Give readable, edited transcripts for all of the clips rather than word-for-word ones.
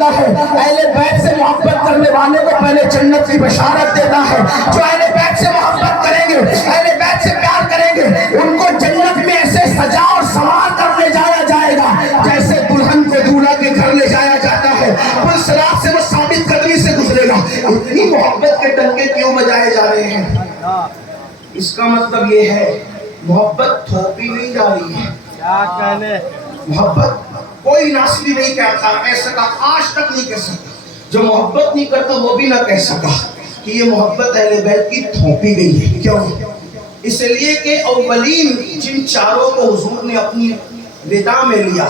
بندہ ہے اہل بیت سے محبت کرنے والے کو پہلے جنت کی بشارت دیتا ہے. جو اہل بیت سے محبت کریں گے, اہل بیت سے پیار کریں گے, ان کو جنت میں ایسے سجا اور سنوار کر لے جایا جائے گا جیسے دلہن کو دولہا کے گھر لے جایا جاتا ہے. پل صراط سے وہ ثابت قدمی سے گزرے گا. اتنی محبت کے ٹنکے کیوں بجائے جا رہے ہیں؟ اس کا مطلب یہ ہے محبت تھوپی نہیں جا رہی ہے. کیا کہنے محبت کوئی ناصری نہیں کہتا, کہہ سکا, آج تک نہیں کہہ سکتا. جو محبت نہیں کرتا وہ بھی نہ کہہ سکا کہ یہ محبت اہل بیت کی تھوپی گئی ہے. کیوں؟ اس لیے کہ اولین جن چاروں کو حضور نے اپنی ردا میں لیا,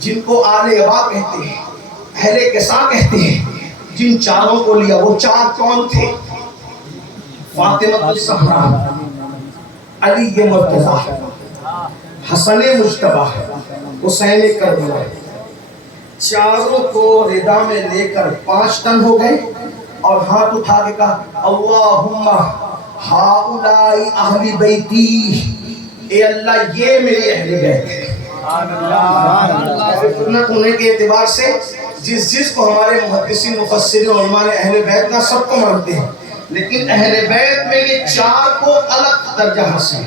جن کو آل ابا کہتے ہیں, اہل کسا کہتے ہیں, جن چاروں کو لیا وہ چار کون تھے؟ فاطمہ الزہرا, علی مرتضیٰ, حسن مجتبیٰ, حسین کربلا. چاروں کو ردا میں لے کر 5 تن ہو گئے اور ہاتھ اٹھا کے کہا اللہم ہؤلاء اہل بیتی, اے اللہ یہ میری اہل بیت ہے. سنت ہونے کے اعتبار سے جس کو ہمارے محدثین مفسرین علماء نے اہل بیت نہ سب کو مانتے ہیں, لیکن اہل بیت میں یہ 4 کو الگ درجہ حاصل,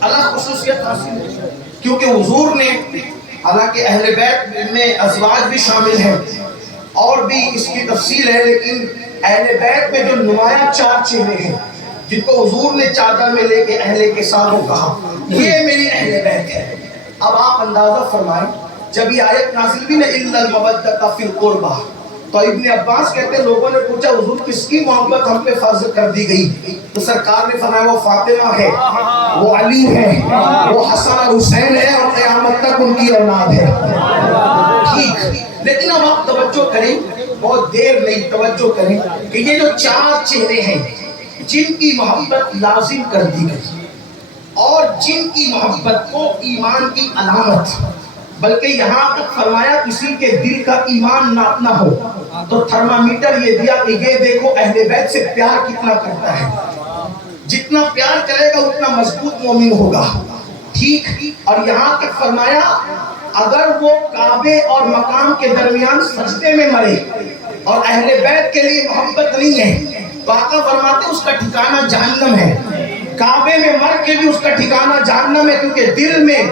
الگ خصوصیت حاصل ہے. کیونکہ حضور نے, حالانکہ اہل بیت میں ازواج بھی شامل ہیں اور بھی اس کی تفصیل ہے, لیکن اہل بیت میں جو نمایاں 4 چہرے ہیں جن کو حضور نے چادر میں لے کے اہل کے ساتھ کہا یہ میری اہل بیت ہے. اب آپ اندازہ فرمائیں, جب یہ آیت نازل بھی نہ الا المودۃ فی القربہ, تو ابن عباس کہتے ہیں لوگوں نے پوچھا حضور کس کی محبت ہم پہ فرض کر دی گئی؟ تو سرکار نے فرمایا وہ فاطمہ ہے, وہ علی ہے, وہ حسن اور حسین ہے, اور قیامت تک ان کی اولاد ہے. ٹھیک, لیکن اب آپ توجہ کریں, بہت دیر نہیں, توجہ کریں کہ یہ جو 4 چہرے ہیں جن کی محبت لازم کر دی گئی اور جن کی محبت کو ایمان کی علامت, بلکہ یہاں تک فرمایا کسی کے دل کا ایمان ناپنا ہو تو تھرمامیٹر یہ دیا کہ یہ دیکھو اہل بیت سے پیار کتنا کرتا ہے, جتنا پیار کرے گا اتنا مضبوط مومن ہوگا. ٹھیک, اور یہاں تک فرمایا اگر وہ کعبے اور مقام کے درمیان سجدے میں مرے اور اہل بیت کے لیے محبت نہیں ہے تو آقا فرماتے اس کا ٹھکانہ جہنم ہے. کعبے میں مر کے بھی اس کا ٹھکانہ جہنم ہے, کیونکہ دل میں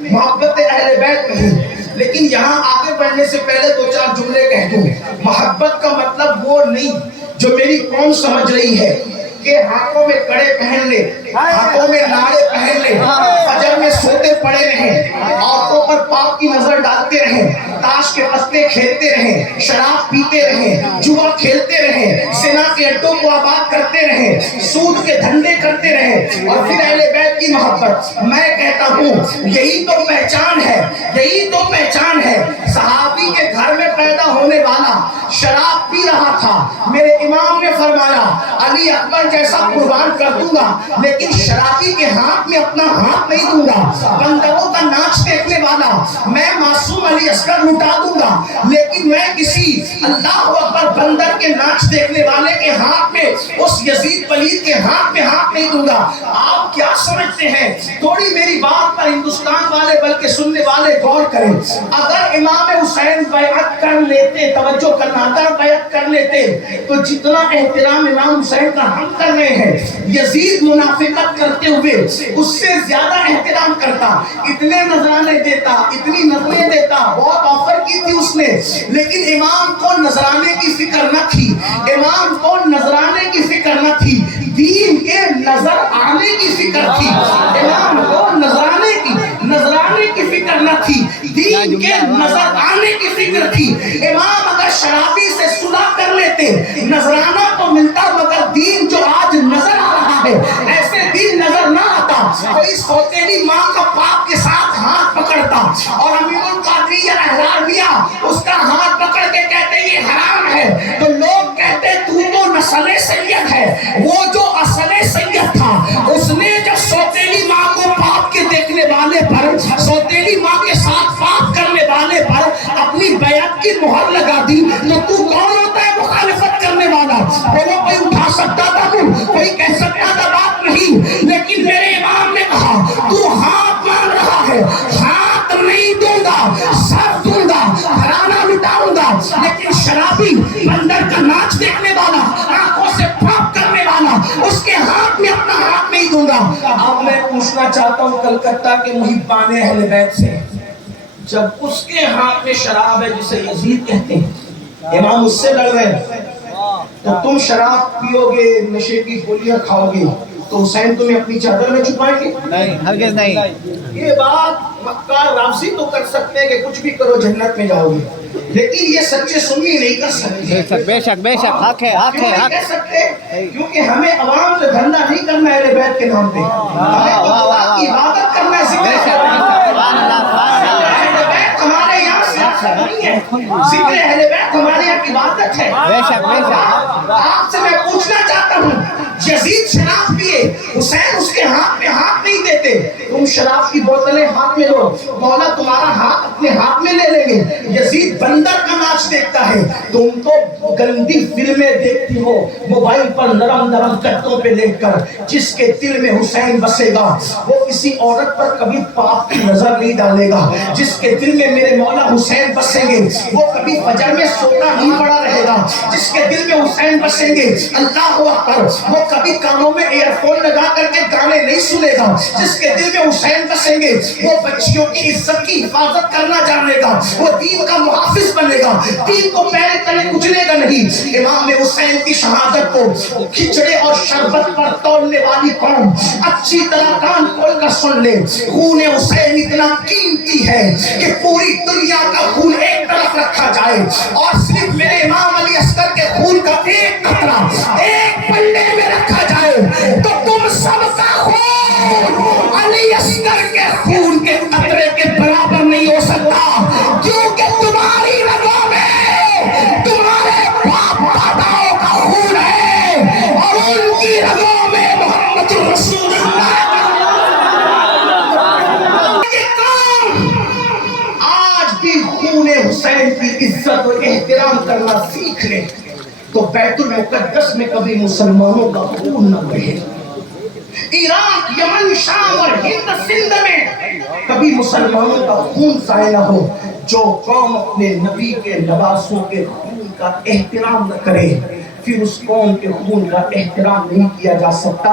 محبت اہل بیت نہیں. لیکن یہاں آگے بڑھنے سے پہلے 2-4 جملے کہہ دوں. محبت کا مطلب وہ نہیں جو میری قوم سمجھ رہی ہے کہ ہاتھوں میں کڑے پہن لے, ہاتھوں میں ناڑے پہن لے, فجر میں سوتے پڑے رہیں, عورتوں پر پاپ کی نظر ڈالتے رہیں, تاش کے پستے کھیلتے رہیں, شراب پیتے رہیں, جوا کھیلتے رہیں, زنا کے اڈوں کو آباد کرتے رہیں, سود کے دھندے کرتے رہیں اور پھر اہل بیت کی محبت. میں کہتا ہوں یہی تو پہچان ہے, یہی تو پہچان ہے. صحابی کے گھر میں پیدا ہونے والا شراب پی رہا تھا, میرے امام نے فرمایا علی اکبر جیسا قربان کر دوں گا لیکن شرابی کے ہاتھ میں اپنا ہاتھ نہیں دوں گا. بندروں کا ناچ دیکھنے والا میں معصوم علی اصغر لٹا دوں گا, لیکن میں کسی اللہ اکبر بندر کے ناچ دیکھنے والے کے ہاتھ میں, اس یزید پلید کے ہاتھ میں ہاتھ نہیں دوں گا. آپ کیا سمجھتے ہیں؟ تھوڑی میری بات پر ہندوستان والے بلکہ سننے والے غور کریں. اگر امام حسین بیعت کر لیتے, توجہ کرنا, اگر بیعت کر لیتے تو جتنا احترام امام حسین کا ہم کر رہے ہیں یزید منافقت کرتے ہوئے اس سے زیادہ احترام کرتا, اتنے نذرانے دیتا, اتنی نظریں دیتا, بہت آفر کی تھی اس نے, لیکن امام کو نذرانے کی فکر نہ تھی, امام کو نذرانے کی فکر نہ تھی, دین کے نظر آنے کی فکر تھی. امام کو نذرانے کی فکر نہ تھی, دین کے نظر آنے کی فکر تھی. امام اگر شرابی سے صلح کر لیتے نذرانہ تو ملتا, مگر دین جو آج نظر آ رہا ہے ایسے دین نظر نہ آتا. کوئی سوتیلی ماں کا باپ کے ساتھ ہاتھ پکڑتا اور امیر القادریہ احرارمیہ اس کا ہاتھ پکڑ کے کہتے یہ حرام ہے, تو لوگ کہتے تو نسل سید ہے. وہ جو اصل سید تھا اس نے جب سوتیلی ماں کو باپ کے دیکھنے والے پر, سوتیلی ماں کے ساتھ بات کرنے والے پر اپنی بیعت کی مہر لگا دی, تو کون ہوتا ہے مخالفت کرنے والا؟ وہ کوئی اٹھا سکتا تھا, کوئی کہہ سکتا تھا بات نہیں, لیکن میرے امام نے کہا تو ہاتھ مانگ رہا ہے, ہاتھ نہیں دوں گا, سر دوں گا. لیکن شرابی بندر کا ناچ دیکھنے والا، آنکھوں سے پاپ کرنے والا، اس کے ہاتھ میں اپنا ہاتھ نہیں دوں گا۔ اب میں پوچھنا چاہتا ہوں کلکتہ کے محبان اہل بیت سے، جب اس کے ہاتھ میں شراب ہے جسے یزید کہتے ہیں، امام اس سے لڑ رہے، تو تم شراب پیو گے، نشے کی گولیاں کھاؤ گے، تو حسین تمہیں اپنی چادر میں چھپائیں گے؟ نہیں، ہرگز نہیں۔ یہ بات مکار رابضی تو کر سکتے ہیں کہ کچھ بھی کرو جنت میں جاؤ گے، لیکن یہ سچے سنی نہیں کر سکتے۔ بے شک بے شک، حق ہے حق کیوں ہے نہیں حق۔ کہہ سکتے؟ کیونکہ ہمیں عوام سے دھندا نہیں کرنا ہے اہل بیت کے نام پہ، ہمیں تو اللہ کی عبادت کرنا ہے، ذکر اہل بیت ہمارے یہاں سیاست نہیں ہے، ذکر اہل بیت ہمارے یہاں عبادت ہے۔ بے شک بے شک۔ آپ سے میں پوچھنا چاہتا ہوں، یزید شراب پیے، حسین اس کے ہاتھ میں ہاتھ نہیں دیتے، تم شراب کی بوتلیں ہاتھ میں لو، مولا تمہارا ہاتھ اپنے ہاتھ میں لے لیں گے۔ یزید بندر کا ناچ دیکھتا ہے، تم تو گندی فلمیں دیکھتی ہو موبائل پر نرم نرم قدوں پہ دیکھ کر۔ جس کے دل میں حسین بسے گا وہ کسی عورت پر کبھی پاپ کی نظر نہیں ڈالے گا۔ جس کے دل میں میرے مولا حسین بسیں گے وہ کبھی فجر میں سونا نہیں پڑا رہے گا۔ جس کے دل میں حسین بسیں گے اللہ اکبر، وہ کبھی کانوں میں ایئر فون لگا کر کے گانے نہیں سنے گا۔ جس کے دل میں حسین بسیں گے وہ بچیوں کی عزت کی حفاظت کرنا جانے گا، وہ دین کا محافظ بنے گا، دین کو پیر تلے کچلے گا نہیں۔ امام حسین کی شہادت کو کھچڑے اور شربت پر تولنے والی قوم اچھی طرح کان کھول کر سن لے، خون حسین اتنا قیمتی ہے کہ پوری دنیا کا خون ایک طرف رکھا جائے اور صرف میرے امام علی اصغر کے خون کا ایک قطرہ ایک پلے میں رکھا جائے تو تم سب کا خون علی اصغر کے خون کے قطرے کے برابر نہیں ہو سکتا، کیونکہ تمہاری رگوں میں تمہارے باپ داداؤں کا خون ہے اور ان کی رگوں میں محمد رسول اللہ۔ یہ قوم آج بھی خون حسین کی عزت و احترام کرنا سیکھ لے تو بیت المقدس میں کبھی مسلمانوں کا خون نہ بہے، عراق، یمن، شام اور ہند سندھ میں کبھی مسلمانوں کا خون ضائع نہ ہو۔ جو قوم اپنے نبی کے لباسوں کے خون کا احترام نہ کرے پھر اس قوم کے خون کا احترام نہیں کیا جا سکتا۔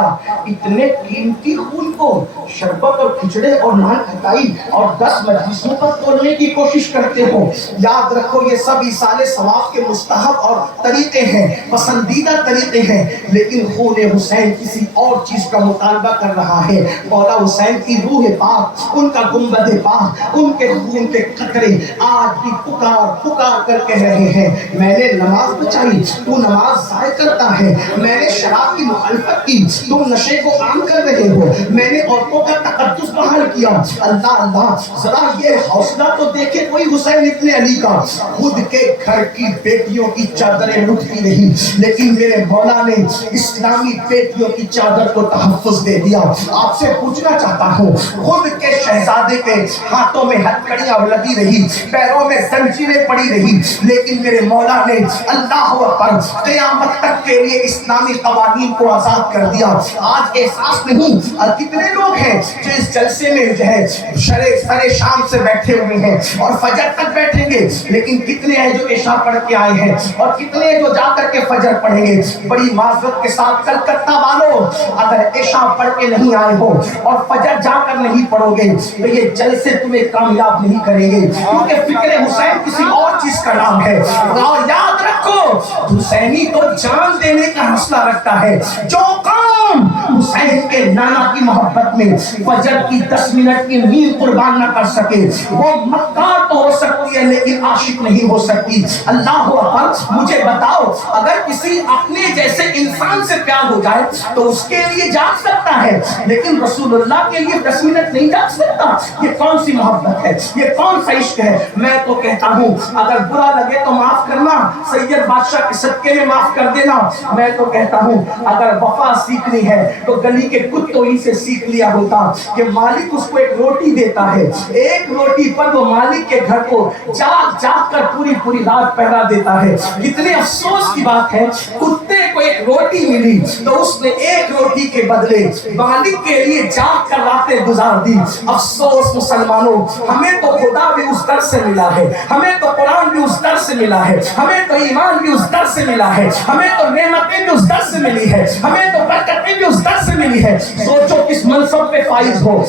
اتنے قیمتی خون کو شربت اور کھچڑے اور نان کھٹائی اور 10 مجلسوں پر تولنے کی کوشش کرتے ہو۔ یاد رکھو یہ سب ایصال ثواب کے مستحب اور طریقے ہیں، پسندیدہ طریقے ہیں، لیکن خون حسین کسی اور چیز کا مطالبہ کر رہا ہے۔ مولا حسین کی روح پاک، ان کا گنبد پاک، ان کے خون کے قطرے آج بھی پکار پکار کر کہہ رہے ہیں میں نے نماز بچائی، تو نماز ضائع کرتا ہے، میں نے شراب کی مخالفت کی، تم نشے کو عام کر رہے ہو، میں نے عورتوں کا تقدس بحال کیا۔ اللہ اللہ، ذرا یہ حوصلہ تو دیکھے کوئی حسین ابن علی کا، خود کے گھر کی بیٹیوں کی چادریں لٹتی رہی لیکن میرے مولا نے اسلامی بیٹیوں کی چادر کو تحفظ دے دیا۔ آپ سے پوچھنا چاہتا ہوں، خود کے شہزادے کے ہاتھوں میں ہتھکڑیاں لگی رہی، پیروں میں زنجیریں پڑی رہی، لیکن میرے مولا نے اللہ اکبر قیامت تک کے لیے اسلامی قوانین کو آزاد کر دیا۔ آج احساس نہیں، اور کتنے لوگ ہیں جو اس جلسے میں جو ہے سر شام سے بیٹھے ہوئے ہیں اور فجر تک بیٹھیں گے، لیکن کتنے ہیں جو عشاء پڑھ کے آئے ہیں اور کتنے جو جا کر کے فجر پڑھیں گے۔ بڑی معذرت کے ساتھ کلکتہ والوں، اگر عشاء پڑھ کے نہیں آئے ہو اور فجر جا کر نہیں پڑھو گے تو یہ جلسے تمہیں کامیاب نہیں کریں گے، کیونکہ فکر حسین کسی اور چیز کا نام ہے۔ اور یاد رکھو حسینی تو جان دینے کا حوصلہ رکھتا ہے۔ جو قوم حسین کے نانا کی محبت میں فجر کی 10 منٹ کی نیند قربان نہ کر سکے وہ مکار تو ہو سکتی ہے لیکن عاشق نہیں ہو سکتی۔ اللہ اکبر، مجھے بتاؤ اگر کسی اپنے جیسے انسان سے پیار ہو جائے تو اس کے لیے جاگ سکتا ہے، لیکن رسول اللہ کے لیے 10 منٹ نہیں جاگ سکتا۔ یہ کون سی محبت ہے، یہ کون سا عشق ہے؟ میں تو کہتا ہوں اگر برا لگے تو معاف کرنا، سید بادشاہ کے صدقے میں معاف کر دینا۔ میں تو کہتا ہوں اگر وفا سیکھنی ہے تو گلی کے کتوں ہی سے سیکھ لیا ہوتا کہ مالک اس کو ایک روٹی دیتا ہے، ایک روٹی پر وہ مالک کے گھر کو جاگ جاگ کر پوری پوری رات پہرا دیتا ہے۔ کتنے افسوس کی بات ہے، کتے کو ایک روٹی ملی تو اس نے ایک روٹی کے بدلے مالک کے لیے جاگ کر راتیں گزار دی۔ افسوس مسلمانوں، ہمیں تو خدا بھی اس در سے ملا ہے، ہمیں تو قرآن بھی اس در سے ملا ہے، ہمیں تو ایمان بھی اس در سے ملا ہے، ہمیں تو نعمتیں بھی اس در سے ملی ہے، ہمیں تو برکتیں بھی اس در سے ملی ہے. سوچو کس منصب پہ فائز ہو.